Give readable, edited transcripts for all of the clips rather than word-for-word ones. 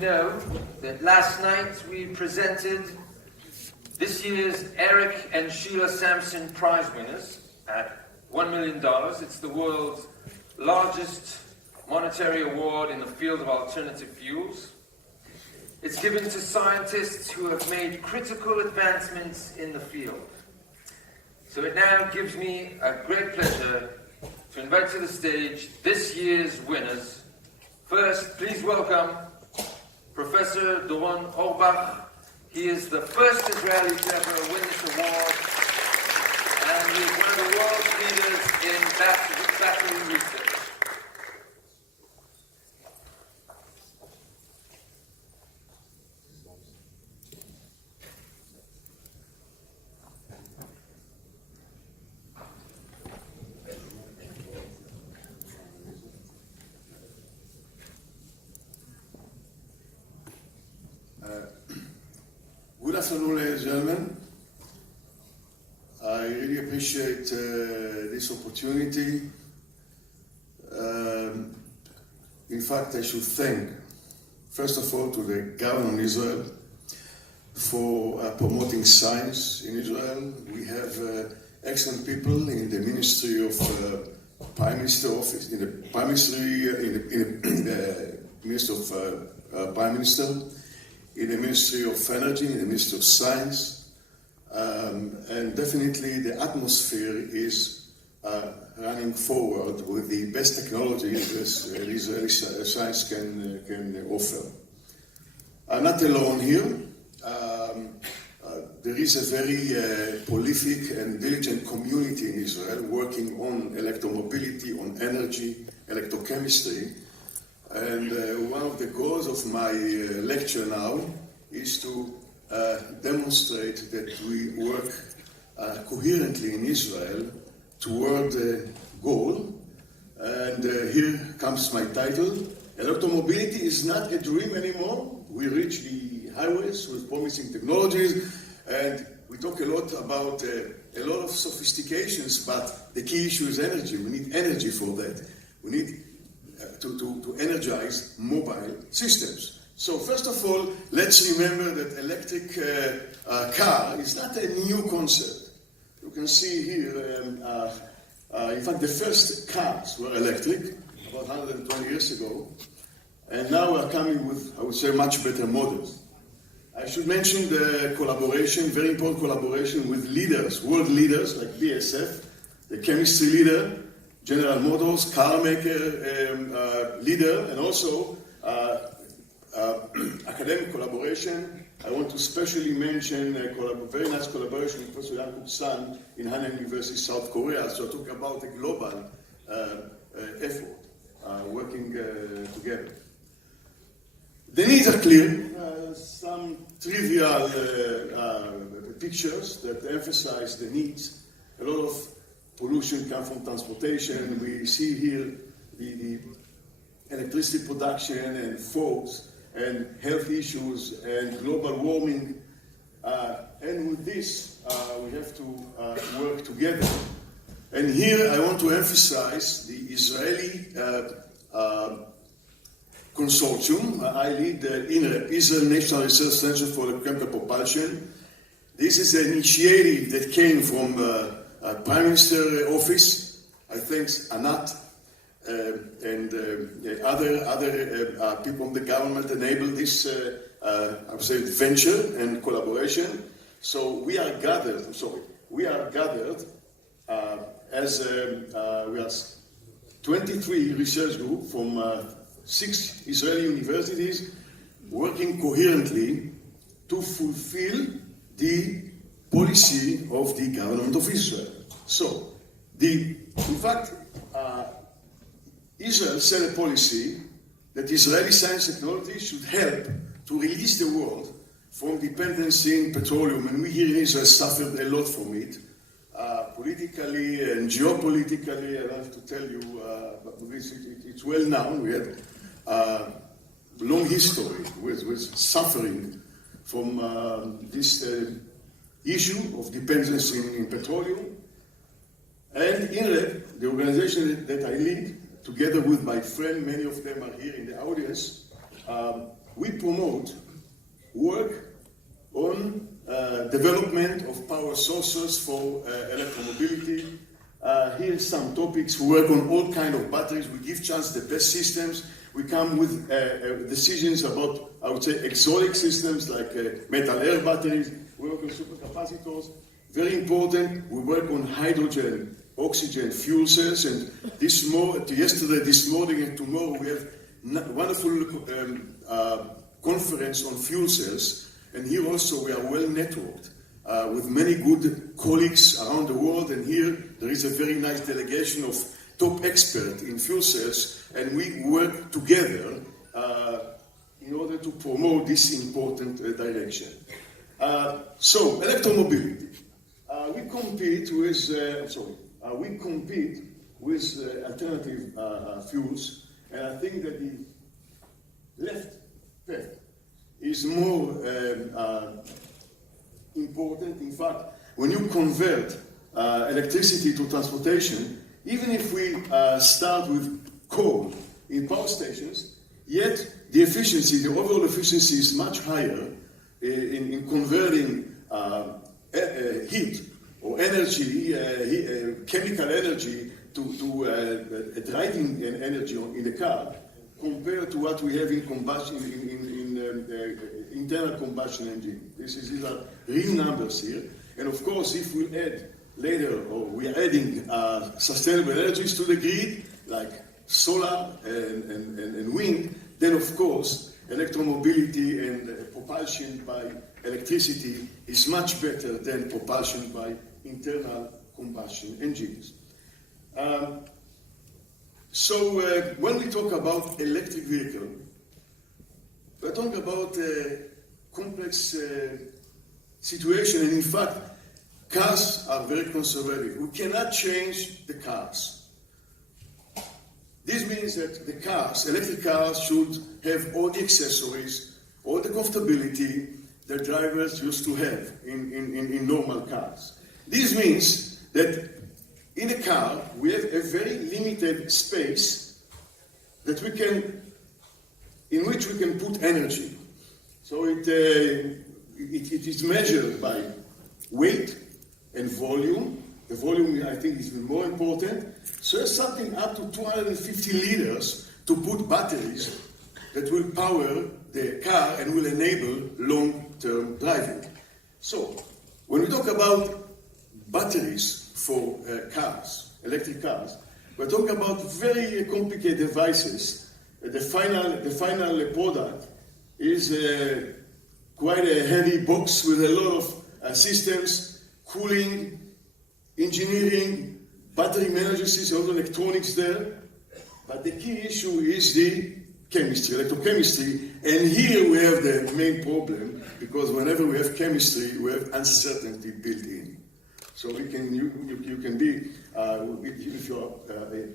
know that last night we presented this year's Eric and Sheila Samson Prize winners at $1 million. It's the world's largest monetary award in the field of alternative fuels. It's given to scientists who have made critical advancements in the field. So it now gives me a great pleasure to invite to the stage this year's winners. First, please welcome Professor Doron Aurbach. He is the first Israeli to ever win this award, and he is one of the world's leaders in battery research. Good afternoon, ladies and gentlemen. I really appreciate this opportunity. In fact, I should thank, first of all, to the government of Israel for promoting science in Israel. We have excellent people in the Ministry of Prime Minister Office, in the Prime Ministry, in the Ministry of Prime Minister, in the Ministry of Energy, in the Ministry of Science, and definitely the atmosphere is running forward with the best technology that Israeli science can offer. I'm not alone here. There is a very prolific and diligent community in Israel working on electromobility, on energy, electrochemistry. And one of the goals of my lecture now is to demonstrate that we work coherently in Israel toward the goal. And here comes my title. Electromobility is not a dream anymore. We reach the highways with promising technologies, and we talk a lot about a lot of sophistications, but the key issue is energy. We need energy for that. We need to energize mobile systems. So first of all, let's remember that electric car is not a new concept. You can see here, in fact, the first cars were electric about 120 years ago, and now we're coming with, I would say, much better models. I should mention the collaboration, very important collaboration with leaders, world leaders like BASF, the chemistry leader, General Motors, car maker leader, and also academic collaboration. I want to especially mention a very nice collaboration with Professor Yakub San in Hanyang University, South Korea. So I talk about a global effort working together. The needs are clear. Some trivial pictures that emphasize the needs. A lot of pollution comes from transportation. We see here the electricity production and fogs and health issues and global warming. And with this, we have to work together. And here I want to emphasize the Israeli consortium. I lead the INREP, Israel National Research Center for Electrochemical Propulsion. This is an initiative that came from Prime Minister Office. I thank Anat and other people in the government enabled this I would say venture and collaboration. So we are gathered as we are 23 research groups from 6 Israeli universities working coherently to fulfill the policy of the government of Israel. So, in fact, Israel set a policy that Israeli science technology should help to release the world from dependency in petroleum, and we here in Israel suffered a lot from it, politically and geopolitically. I don't have to tell you, but it's well known. We had long history with suffering from this issue of dependency in petroleum. And INREP, the organization that I lead, together with my friend, many of them are here in the audience, we promote work on development of power sources for electromobility. Here's some topics. We work on all kinds of batteries. We give chance the best systems. We come with decisions about, I would say, exotic systems like metal air batteries. We work on supercapacitors. Very important, we work on hydrogen, oxygen, fuel cells. And yesterday, this morning, and tomorrow, we have a wonderful conference on fuel cells. And here also we are well networked with many good colleagues around the world. And here there is a very nice delegation of top experts in fuel cells. And we work together in order to promote this important direction. So, electromobility. We compete with alternative fuels. And I think that the left path is more important. In fact, when you convert electricity to transportation, even if we start with coal in power stations, yet the efficiency, the overall efficiency is much higher in converting heat or energy, chemical energy to driving energy in the car, compared to what we have in combustion, internal combustion engine. These are real numbers here. And of course, if we add later, or we are adding sustainable energies to the grid, like solar and wind, then of course, electromobility and propulsion by electricity is much better than propulsion by internal combustion engines. So when we talk about electric vehicle, we're talking about a complex situation, and in fact, cars are very conservative. We cannot change the cars. This means that the cars, electric cars, should have all the accessories, all the comfortability that drivers used to have in normal cars. This means that in a car, we have a very limited space that in which we can put energy. So it is measured by weight and volume. The volume, I think, is even more important. So there's something up to 250 liters to put batteries that will power the car and will enable long-term driving. So when we talk about batteries for cars, electric cars, we're talking about very complicated devices. The final product is quite a heavy box with a lot of systems, cooling, engineering, battery management system, all electronics there. But the key issue is the chemistry, electrochemistry. And here we have the main problem, because whenever we have chemistry, we have uncertainty built in. So you can be, if you're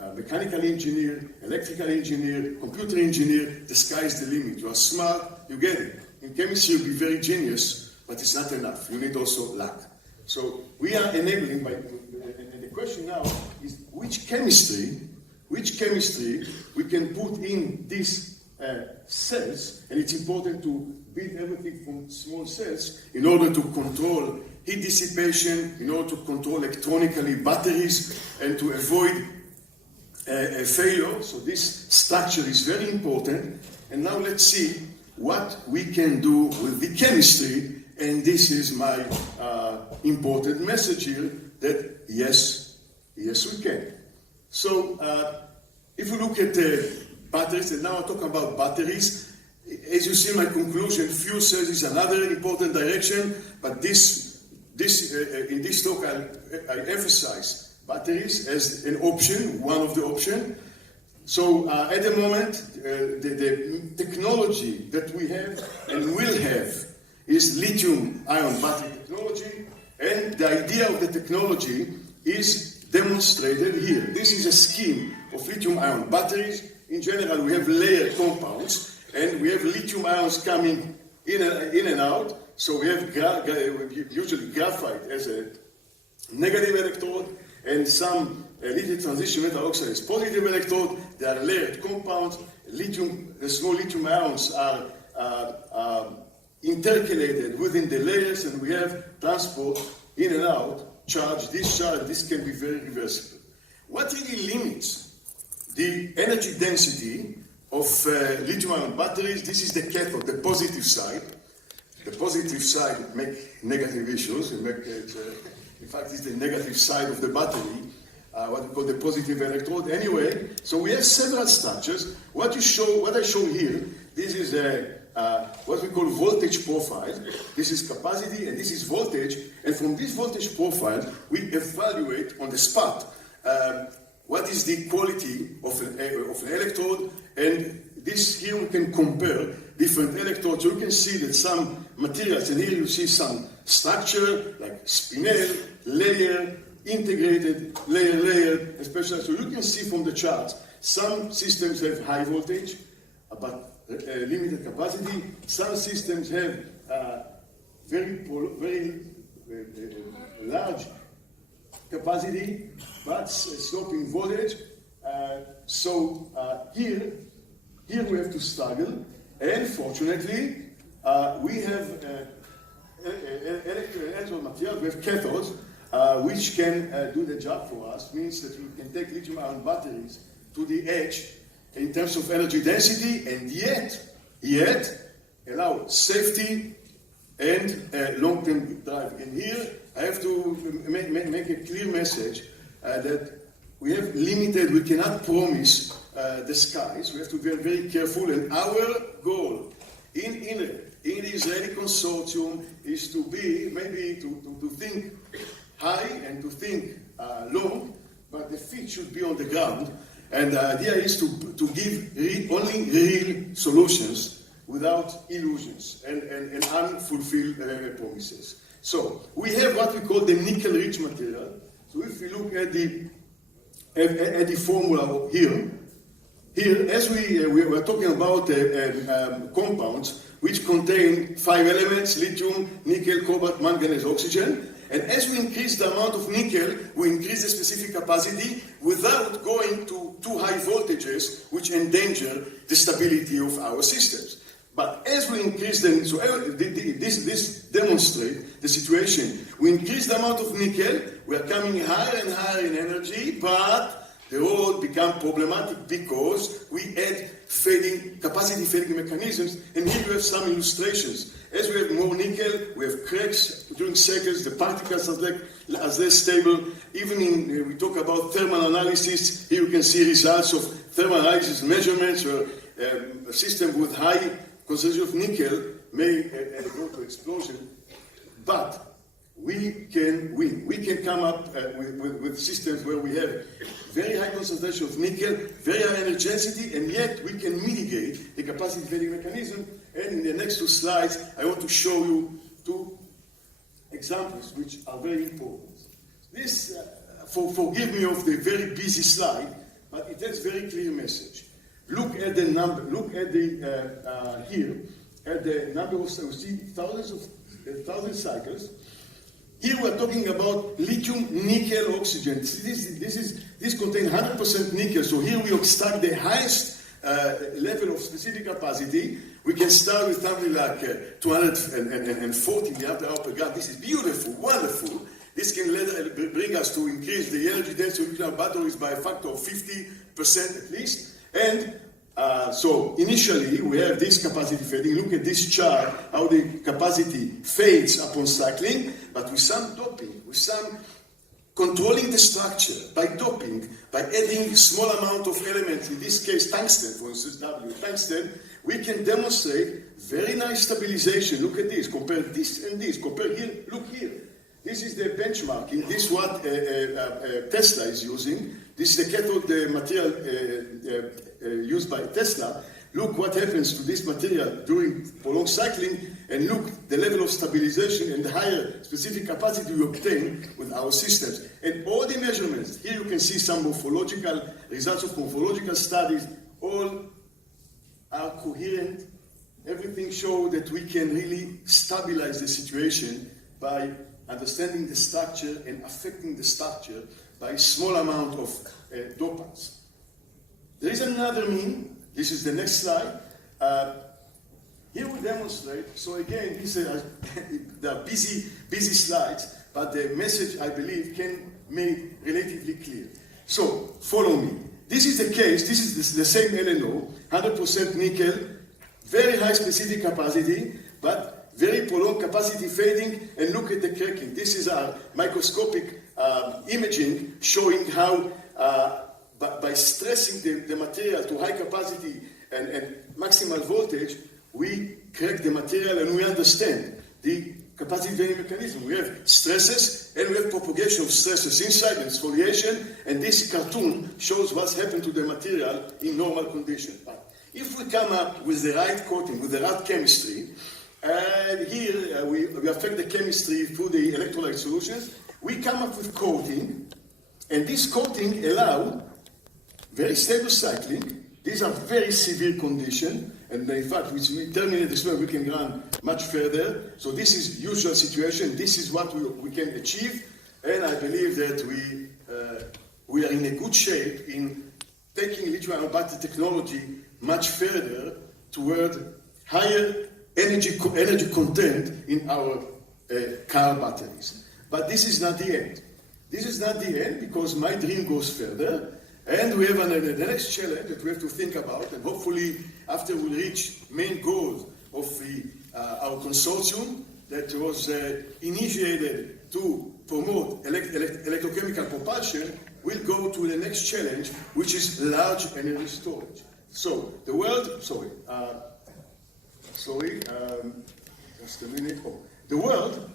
a mechanical engineer, electrical engineer, computer engineer, the sky is the limit. You are smart, you get it. In chemistry, you'll be very genius, but it's not enough. You need also luck. So we are enabling and the question now is which chemistry we can put in these cells, and it's important to build everything from small cells in order to control heat dissipation, in order to control electronically batteries, and to avoid a failure. So this structure is very important. And now let's see what we can do with the chemistry. And this is my important message here, that yes, we can. So if we look at batteries, and now I'm talking about batteries, as you see my conclusion, fuel cells is another important direction, but in this talk I emphasize batteries as an option, one of the options. So at the moment, the technology that we have and will have is lithium-ion battery technology, and the idea of the technology is demonstrated here. This is a scheme of lithium-ion batteries. In general, we have layered compounds, and we have lithium ions coming in and out. So we have usually graphite as a negative electrode, and some lithium transition metal oxide is positive electrode. They are layered compounds. The small lithium ions are intercalated within the layers, and we have transport in and out, charge, discharge. This can be very reversible. What really limits the energy density of lithium-ion batteries? This is the cathode, the positive side. The positive side make negative issues. In fact, it's the negative side of the battery, what we call the positive electrode. Anyway, so we have several structures. What I show here, this is what we call voltage profile. This is capacity, and this is voltage. And from this voltage profile, we evaluate on the spot what is the quality of an electrode. And this here we can compare different electrodes. So you can see that some materials, and here you see some structure like spinel, layer, integrated, layer, especially. So you can see from the charts, some systems have high voltage, but limited capacity. Some systems have very large capacity, but sloping voltage. Here we have to struggle, and fortunately, we have electrode materials, we have cathodes, which can do the job for us. Means that we can take lithium-ion batteries to the edge in terms of energy density, and yet allow safety and long-term drive. And here I have to make a clear message that we have limited, we cannot promise the skies. We have to be very careful, and our goal in the Israeli consortium is to be, maybe to think high and to think long, but the feet should be on the ground. And the idea is to give only real solutions without illusions and unfulfilled promises. So we have what we call the nickel-rich material. So if we look at the formula here, as we were talking about compounds which contain 5 elements: lithium, nickel, cobalt, manganese, oxygen. And as we increase the amount of nickel, we increase the specific capacity without going to too high voltages, which endanger the stability of our systems. But as we increase them, so this demonstrates the situation. We increase the amount of nickel, we are coming higher and higher in energy, but the road become problematic because we add capacity fading mechanisms, and here you have some illustrations. As we have more nickel, we have cracks during cycles, the particles are less stable. Even we talk about thermal analysis, here you can see results of thermal analysis measurements where a system with high concentration of nickel may go to explosion. But we can win. We can come up with systems where we have very high concentration of nickel, very high energy density, and yet we can mitigate the capacity fading mechanism. And in the next 2 slides, I want to show you 2 examples which are very important. This, forgive me of the very busy slide, but it has very clear message. Look at the number. Look at the here at the number of cycles. See thousand cycles. Here we're talking about lithium, nickel, oxygen. This contains 100% nickel. So here we extract the highest level of specific capacity. We can start with something like 240 milliampere per gram. This is beautiful, wonderful. This can bring us to increase the energy density of batteries by a factor of 50% at least. And so initially we have this capacity fading. Look at this chart, how the capacity fades upon cycling, but with some doping, with some controlling the structure by doping, by adding small amount of elements, in this case tungsten, for instance, tungsten, we can demonstrate very nice stabilization. Look at this, compare this and this, compare here, look here. This is the benchmarking, this is what Tesla is using. This is the cathode material used by Tesla. Look what happens to this material during prolonged cycling, and look the level of stabilization and the higher specific capacity we obtain with our systems. And all the measurements, here you can see some morphological results of morphological studies, all are coherent. Everything shows that we can really stabilize the situation by understanding the structure and affecting the structure by a small amount of dopants. There is another mean. This is the next slide. Here we demonstrate, so again, these are the busy slides, but the message, I believe, can made relatively clear. So, follow me. This is the case, this is the same LNO, 100% nickel, very high specific capacity, but very prolonged capacity fading, and look at the cracking. This is our microscopic imaging showing how by stressing the material to high capacity and maximal voltage, we crack the material and we understand the capacity varying mechanism. We have stresses and we have propagation of stresses inside and exfoliation, and this cartoon shows what's happened to the material in normal conditions. But if we come up with the right coating, with the right chemistry, and here we affect the chemistry through the electrolyte solutions, we come up with coating, and this coating allows very stable cycling. These are very severe conditions, and in fact, which we terminate this way, we can run much further. So this is usual situation. This is what we can achieve, and I believe that we are in a good shape in taking lithium-ion battery technology much further toward higher energy content in our car batteries. But this is not the end. This is not the end, because my dream goes further. And we have the next challenge that we have to think about, and hopefully after we reach main goals of our consortium that was initiated to promote electrochemical propulsion, we'll go to the next challenge, which is large energy storage. So the world, just a minute. Oh, the world,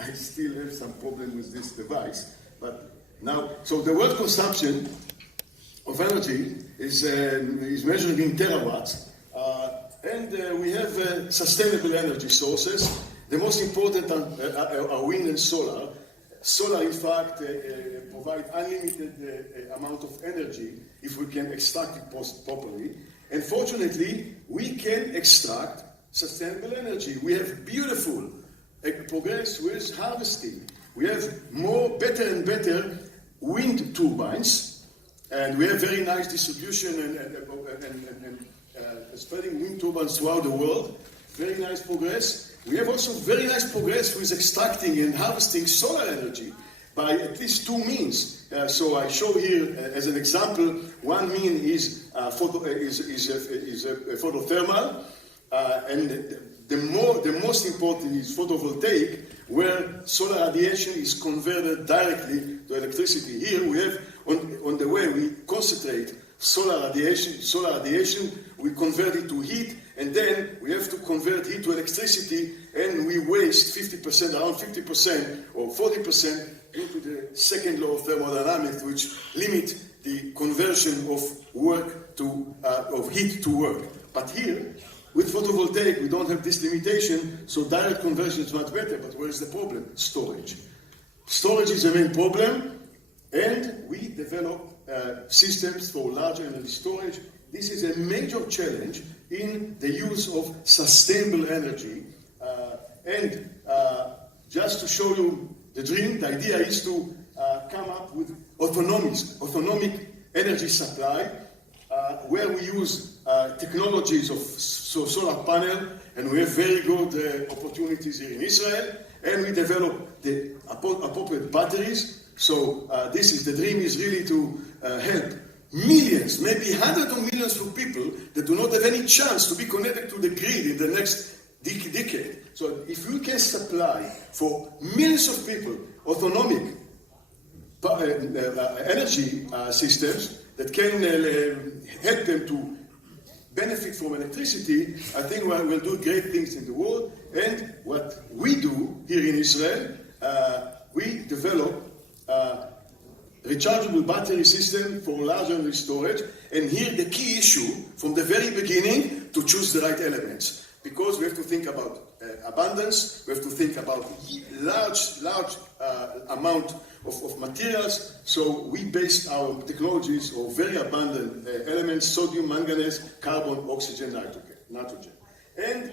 I still have some problem with this device, but now, so the world consumption of energy is measured in terawatts, and we have sustainable energy sources. The most important are wind and solar. Solar, in fact, provide unlimited amount of energy if we can extract it properly. And fortunately, we can extract sustainable energy. We have beautiful progress with harvesting. We have better and better wind turbines, and we have very nice distribution and spreading wind turbines throughout the world. Very nice progress. We have also very nice progress with extracting and harvesting solar energy by at least two means. So I show here as an example, one mean is photothermal, and the most important is photovoltaic, where solar radiation is converted directly to electricity. Here we have, on the way we concentrate solar radiation, we convert it to heat, and then we have to convert heat to electricity, and we waste 50%, around 50% or 40% into the second law of thermodynamics, which limit the conversion of heat to work. But here, with photovoltaic, we don't have this limitation, so direct conversion is much better. But where is the problem? Storage. Storage is the main problem, and we develop systems for large energy storage. This is a major challenge in the use of sustainable energy. Just to show you the dream, the idea is to come up with autonomic energy supply, where we use technologies of solar panel, and we have very good opportunities here in Israel, and we develop the appropriate batteries. So the dream is really to help millions, maybe hundreds of millions of people that do not have any chance to be connected to the grid in the next decade. So if we can supply for millions of people autonomic energy systems that can help them to benefit from electricity, I think we'll do great things in the world. And what we do here in Israel, we develop rechargeable battery system for large energy storage. And here the key issue from the very beginning, to choose the right elements. Because we have to think about abundance, we have to think about large amount of materials. So we based our technologies on very abundant elements: sodium, manganese, carbon, oxygen, nitrogen. And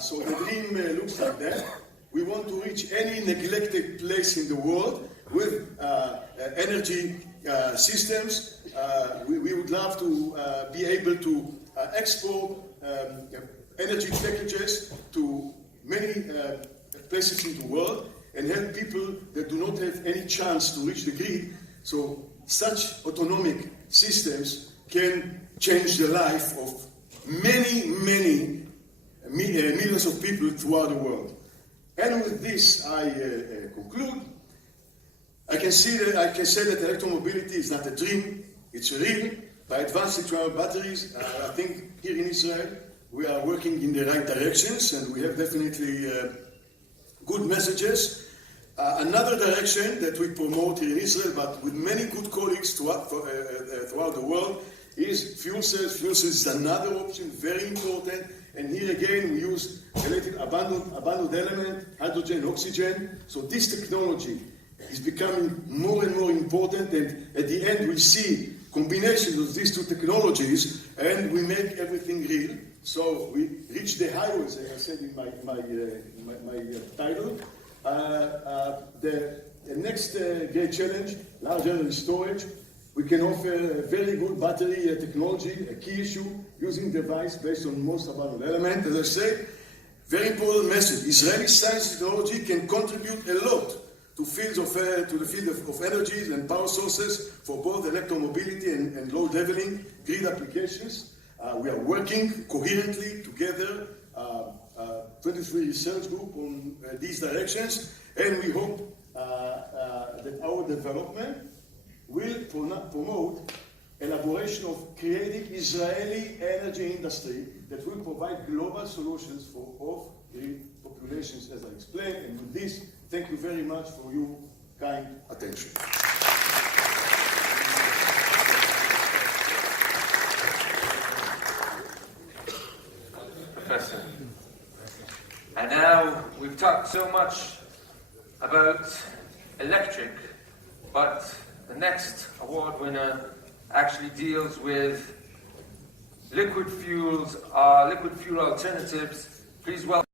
so the dream looks like that. We want to reach any neglected place in the world with energy systems. We would love to be able to export energy packages to many places in the world and help people that do not have any chance to reach the grid. So such autonomic systems can change the life of many millions of people throughout the world. And with this, I conclude. I can say that electromobility is not a dream; it's real. By advanced lithium batteries, I think here in Israel we are working in the right directions, and we have definitely good messages. Another direction that we promote here in Israel, but with many good colleagues throughout the world, is fuel cells. Fuel cells is another option, very important. And here again, we use related abundant element, hydrogen, oxygen. So this technology is becoming more and more important. And at the end, we see combinations of these two technologies, and we make everything real. So we reach the highways, as I said in my title. The next great challenge, large energy storage. We can offer a very good battery technology, a key issue, using device based on most abundant element. As I say, very important message. Israeli science technology can contribute a lot to the field of energies and power sources for both electromobility and load leveling grid applications. We are working coherently together, 23 research group on these directions, and we hope that our development will promote elaboration of creating Israeli energy industry that will provide global solutions for off-grid populations, as I explained. And with this, thank you very much for your kind attention. Professor. And now we've talked so much about electric, but the next award winner actually deals with liquid fuel alternatives. Please welcome